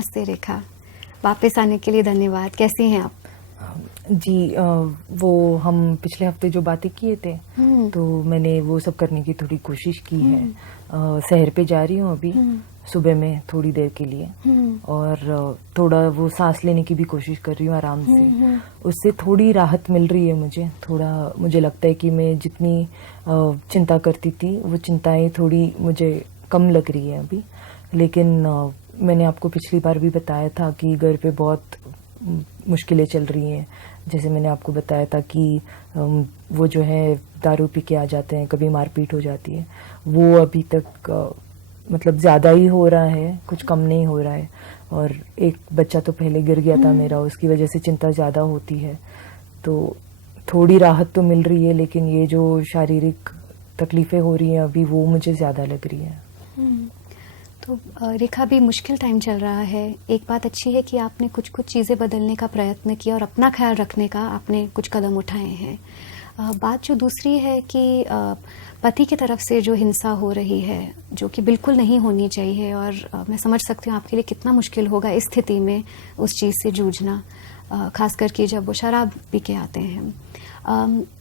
नमस्ते रेखा, वापस आने के लिए धन्यवाद। कैसी हैं आप? जी वो हम पिछले हफ्ते जो बातें किए थे तो मैंने वो सब करने की थोड़ी कोशिश की है। शहर पे जा रही हूँ अभी सुबह में थोड़ी देर के लिए और थोड़ा वो सांस लेने की भी कोशिश कर रही हूँ आराम से। उससे थोड़ी राहत मिल रही है मुझे। थोड़ा मुझे लगता है कि मैं जितनी चिंता करती थी वो चिंताएं थोड़ी मुझे कम लग रही है अभी। लेकिन मैंने आपको पिछली बार भी बताया था कि घर पे बहुत मुश्किलें चल रही हैं। जैसे मैंने आपको बताया था कि वो जो है दारू पी के आ जाते हैं, कभी मारपीट हो जाती है। वो अभी तक मतलब ज़्यादा ही हो रहा है, कुछ कम नहीं हो रहा है। और एक बच्चा तो पहले गिर गया था मेरा, उसकी वजह से चिंता ज़्यादा होती है। तो थोड़ी राहत तो मिल रही है, लेकिन ये जो शारीरिक तकलीफ़ें हो रही हैं अभी वो मुझे ज़्यादा लग रही हैं। तो रेखा, भी मुश्किल टाइम चल रहा है। एक बात अच्छी है कि आपने कुछ कुछ चीज़ें बदलने का प्रयत्न किया और अपना ख्याल रखने का आपने कुछ कदम उठाए हैं। बात जो दूसरी है कि पति की तरफ से जो हिंसा हो रही है, जो कि बिल्कुल नहीं होनी चाहिए, और मैं समझ सकती हूँ आपके लिए कितना मुश्किल होगा इस स्थिति में उस चीज़ से जूझना, खास करके जब वो शराब पी के आते हैं।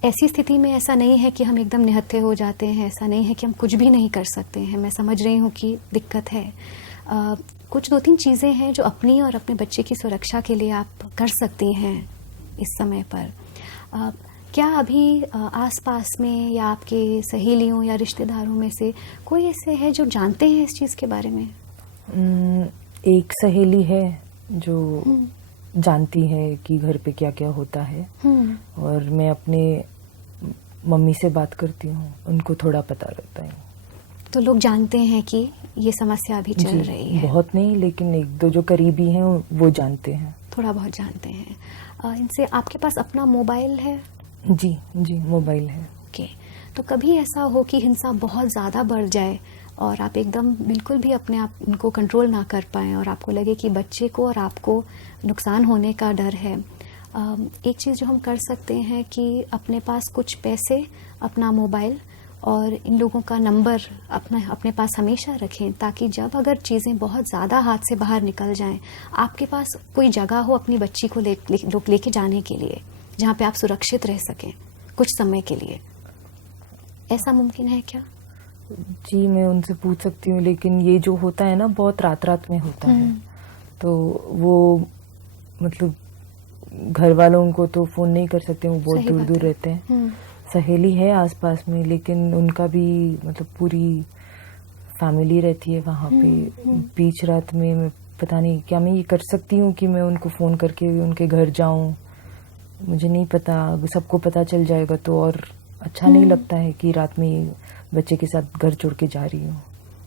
ऐसी स्थिति में ऐसा नहीं है कि हम एकदम निहत्थे हो जाते हैं, ऐसा नहीं है कि हम कुछ भी नहीं कर सकते हैं। मैं समझ रही हूँ कि दिक्कत है। कुछ 2-3 चीज़ें हैं जो अपनी और अपने बच्चे की सुरक्षा के लिए आप कर सकती हैं इस समय पर। क्या अभी आसपास में या आपके सहेलियों या रिश्तेदारों में से कोई ऐसे है जो जानते हैं इस चीज़ के बारे में? एक सहेली है जो जानती है कि घर पे क्या क्या होता है, और मैं अपने मम्मी से बात करती हूँ, उनको थोड़ा पता रहता है। तो लोग जानते हैं कि ये समस्या अभी चल रही है? बहुत नहीं, लेकिन एक दो जो करीबी हैं वो जानते हैं, थोड़ा बहुत जानते हैं। इनसे आपके पास अपना मोबाइल है? जी जी, मोबाइल है। ओके। तो कभी ऐसा हो कि हिंसा बहुत ज़्यादा बढ़ जाए और आप एकदम बिल्कुल भी अपने आप उनको कंट्रोल ना कर पाएँ और आपको लगे कि बच्चे को और आपको नुकसान होने का डर है, एक चीज़ जो हम कर सकते हैं कि अपने पास कुछ पैसे, अपना मोबाइल और इन लोगों का नंबर अपने पास हमेशा रखें, ताकि जब अगर चीज़ें बहुत ज़्यादा हाथ से बाहर निकल जाएं, आपके पास कोई जगह हो अपनी बच्ची को लेके जाने के लिए, जहाँ पे आप सुरक्षित रह सकें कुछ समय के लिए। ऐसा मुमकिन है क्या? जी, मैं उनसे पूछ सकती हूँ, लेकिन ये जो होता है ना बहुत रात रात में होता है, तो वो मतलब घर वालों को तो फ़ोन नहीं कर सकते, वो बहुत दूर दूर रहते हैं। सहेली है आसपास में, लेकिन उनका भी मतलब पूरी फैमिली रहती है वहाँ पे। बीच रात में मैं पता नहीं क्या मैं ये कर सकती हूँ कि मैं उनको फ़ोन करके उनके घर जाऊँ, मुझे नहीं पता। सबको पता चल जाएगा तो और अच्छा नहीं लगता है कि रात में बच्चे के साथ घर छोड़ के जा रही हूँ।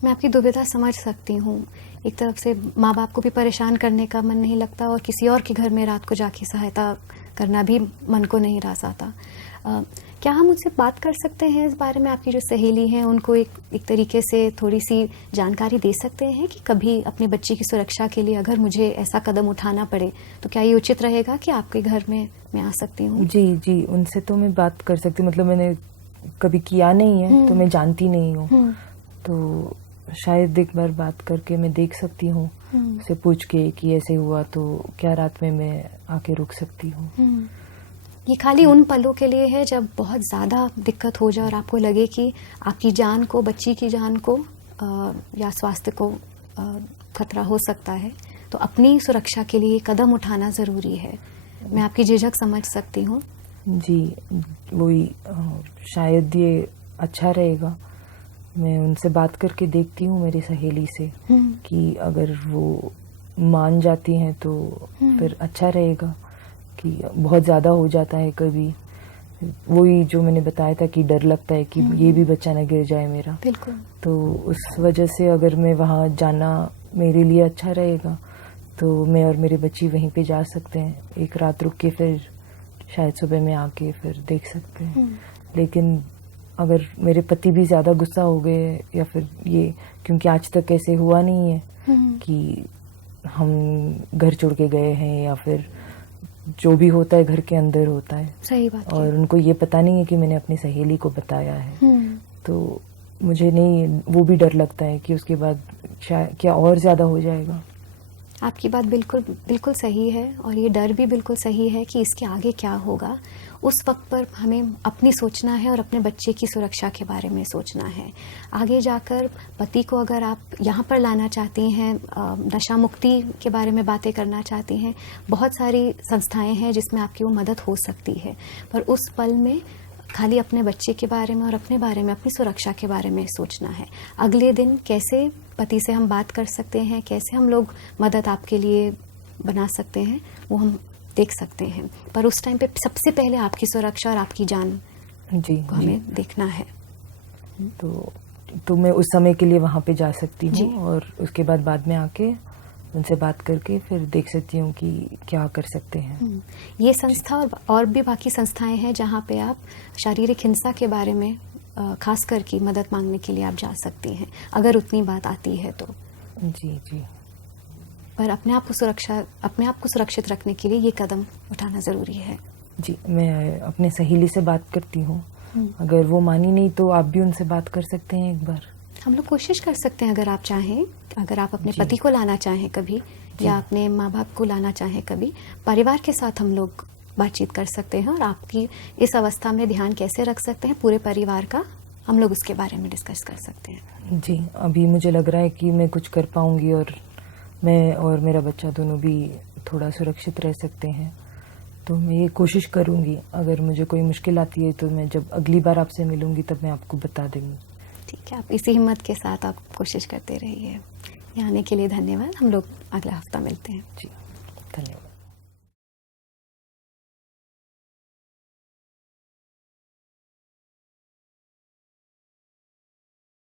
मैं आपकी दुविधा समझ सकती हूँ। एक तरफ से माँ बाप को भी परेशान करने का मन नहीं लगता और किसी और के घर में रात को जाके सहायता करना भी मन को नहीं रासाता। क्या हम उनसे बात कर सकते हैं इस बारे में? आपकी जो सहेली हैं उनको एक तरीके से थोड़ी सी जानकारी दे सकते हैं कि कभी अपने बच्चे की सुरक्षा के लिए अगर मुझे ऐसा कदम उठाना पड़े तो क्या ये उचित रहेगा कि आपके घर में मैं आ सकती हूँ? जी जी, उनसे तो मैं बात कर सकती हूँ। मतलब मैंने कभी किया नहीं है तो मैं जानती नहीं हूँ, तो शायद एक बार बात करके मैं देख सकती हूँ, उसे पूछ के कि ऐसे हुआ तो क्या रात में मैं आके रुक सकती हूँ। ये खाली उन पलों के लिए है जब बहुत ज़्यादा दिक्कत हो जाए और आपको लगे कि आपकी जान को, बच्ची की जान को या स्वास्थ्य को खतरा हो सकता है, तो अपनी सुरक्षा के लिए कदम उठाना ज़रूरी है। मैं आपकी झिझक समझ सकती हूँ। जी, वही शायद ये अच्छा रहेगा। मैं उनसे बात करके देखती हूँ मेरी सहेली से कि अगर वो मान जाती हैं तो फिर अच्छा रहेगा। कि बहुत ज़्यादा हो जाता है कभी, वही जो मैंने बताया था कि डर लगता है कि ये भी बच्चा ना गिर जाए मेरा। बिल्कुल। तो उस वजह से अगर मैं वहाँ जाना मेरे लिए अच्छा रहेगा तो मैं और मेरी बच्ची वहीं पे जा सकते हैं, एक रात रुक के फिर शायद सुबह में आके फिर देख सकते हैं। लेकिन अगर मेरे पति भी ज़्यादा गुस्सा हो गए या फिर ये, क्योंकि आज तक ऐसे हुआ नहीं है कि हम घर छोड़ के गए हैं, या फिर जो भी होता है घर के अंदर होता है। सही बात। और उनको ये पता नहीं है कि मैंने अपनी सहेली को बताया है, तो मुझे नहीं, वो भी डर लगता है कि उसके बाद शायद क्या और ज़्यादा हो जाएगा। आपकी बात बिल्कुल बिल्कुल सही है और ये डर भी बिल्कुल सही है कि इसके आगे क्या होगा। उस वक्त पर हमें अपनी सोचना है और अपने बच्चे की सुरक्षा के बारे में सोचना है। आगे जाकर पति को अगर आप यहाँ पर लाना चाहती हैं, नशा मुक्ति के बारे में बातें करना चाहती हैं, बहुत सारी संस्थाएं हैं जिसमें आपकी वो मदद हो सकती है। पर उस पल में खाली अपने बच्चे के बारे में और अपने बारे में, अपनी सुरक्षा के बारे में सोचना है। अगले दिन कैसे पति से हम बात कर सकते हैं, कैसे हम लोग मदद आपके लिए बना सकते हैं, वो हम देख सकते हैं। पर उस टाइम पे सबसे पहले आपकी सुरक्षा और आपकी जान जी को हमें देखना है। तो मैं उस समय के लिए वहाँ पे जा सकती जी। हूँ और उसके बाद में आके उनसे बात करके फिर देख सकती हूँ कि क्या कर सकते हैं। ये संस्था और भी बाकी संस्थाएं हैं जहाँ पे आप शारीरिक हिंसा के बारे में खास कर की मदद मांगने के लिए आप जा सकती हैं, अगर उतनी बात आती है तो। जी जी। पर अपने आप को सुरक्षित रखने के लिए ये कदम उठाना ज़रूरी है। जी, मैं अपने सहेली से बात करती हूँ। अगर वो मानी नहीं तो आप भी उनसे बात कर सकते हैं एक बार। हम लोग कोशिश कर सकते हैं, अगर आप चाहें, अगर आप अपने जी। पति को लाना चाहें कभी या अपने माँ बाप को लाना चाहें कभी, परिवार के साथ हम लोग बातचीत कर सकते हैं और आपकी इस अवस्था में ध्यान कैसे रख सकते हैं पूरे परिवार का, हम लोग उसके बारे में डिस्कस कर सकते हैं। जी, अभी मुझे लग रहा है कि मैं कुछ कर पाऊंगी और मैं और मेरा बच्चा दोनों भी थोड़ा सुरक्षित रह सकते हैं। तो मैं ये कोशिश करूंगी। अगर मुझे कोई मुश्किल आती है तो मैं जब अगली बार आपसे मिलूंगी तब मैं आपको बता दूंगी। ठीक है, आप इसी हिम्मत के साथ आप कोशिश करते रहिए। यहाँ आने के लिए धन्यवाद। हम लोग अगला हफ्ता मिलते हैं। जी, धन्यवाद।